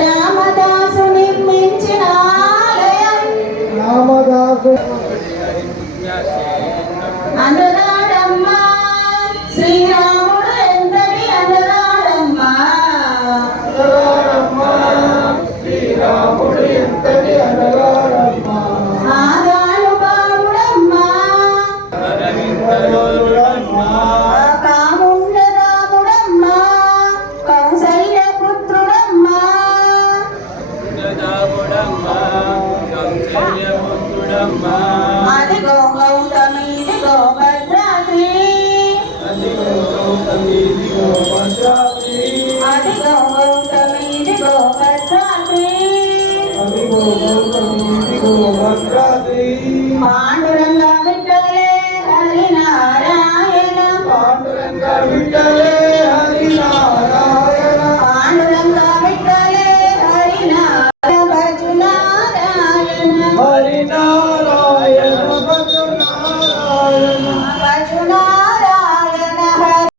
రామదాసు నిర్మించిన ఆలయం అనురాడమ్మా శ్రీరాముడు ఎంతటి అనురాడమ్మా ఆదానుభావుడమ్మా కాముండరాముడమ్మా కౌసల్య పుత్రుడమ్మా అదిగో గౌతమిదిగో భద్రాద్రి అదిగో గౌతమిదిగో భద్రాద్రి పాండురంగ విఠలే హరినారాయణ పాండురంగ విఠలే